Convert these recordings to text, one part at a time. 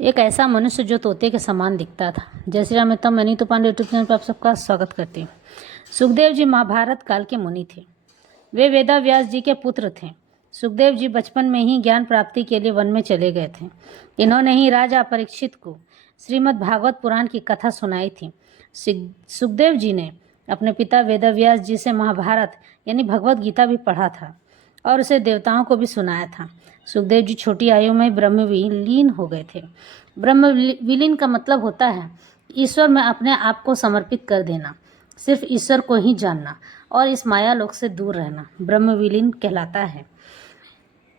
एक ऐसा मनुष्य जो तोते के समान दिखता था। जय श्री राम। मैं नीतू पांडे यूट्यूब चैनल पर आप सबका स्वागत करती हूँ। सुखदेव जी महाभारत काल के मुनि थे। वे वेदा व्यास जी के पुत्र थे। सुखदेव जी बचपन में ही ज्ञान प्राप्ति के लिए वन में चले गए थे। इन्होंने ही राजा परीक्षित को श्रीमद् भागवत पुराण की कथा सुनाई थी। सुखदेव जी ने अपने पिता वेदव्यास जी से महाभारत यानी भगवत गीता भी पढ़ा था और उसे देवताओं को भी सुनाया था। सुखदेव जी छोटी आयु में ब्रह्म विलीन हो गए थे। ब्रह्म विलीन का मतलब होता है ईश्वर में अपने आप को समर्पित कर देना, सिर्फ ईश्वर को ही जानना और इस माया लोक से दूर रहना ब्रह्म विलीन कहलाता है।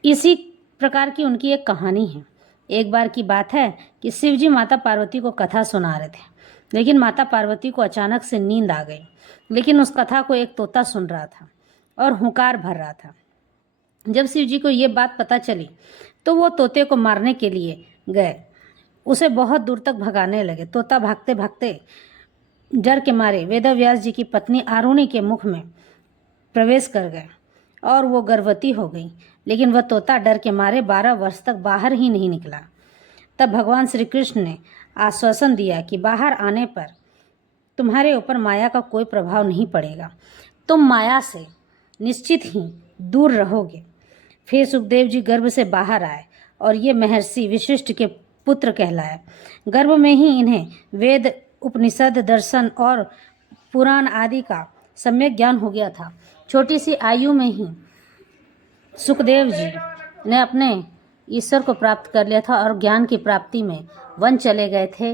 इसी प्रकार की उनकी एक कहानी है। एक बार की बात है कि शिव जी माता पार्वती को कथा सुना रहे थे, लेकिन माता पार्वती को अचानक से नींद आ गई। लेकिन उस कथा को एक तोता सुन रहा था और हुंकार भर रहा था। जब शिव जी को ये बात पता चली तो वो तोते को मारने के लिए गए, उसे बहुत दूर तक भगाने लगे। तोता भागते भागते डर के मारे वेदव्यास जी की पत्नी आरुणि के मुख में प्रवेश कर गए और वो गर्भवती हो गई। लेकिन वह तोता डर के मारे 12 वर्ष तक बाहर ही नहीं निकला। तब भगवान श्री कृष्ण ने आश्वासन दिया कि बाहर आने पर तुम्हारे ऊपर माया का कोई प्रभाव नहीं पड़ेगा, तुम माया से निश्चित ही दूर रहोगे। फिर सुखदेव जी गर्भ से बाहर आए और ये महर्षि विशिष्ट के पुत्र कहलाए। गर्भ में ही इन्हें वेद, उपनिषद, दर्शन और पुराण आदि का सम्यक ज्ञान हो गया था। छोटी सी आयु में ही सुखदेव जी ने अपने ईश्वर को प्राप्त कर लिया था और ज्ञान की प्राप्ति में वन चले गए थे।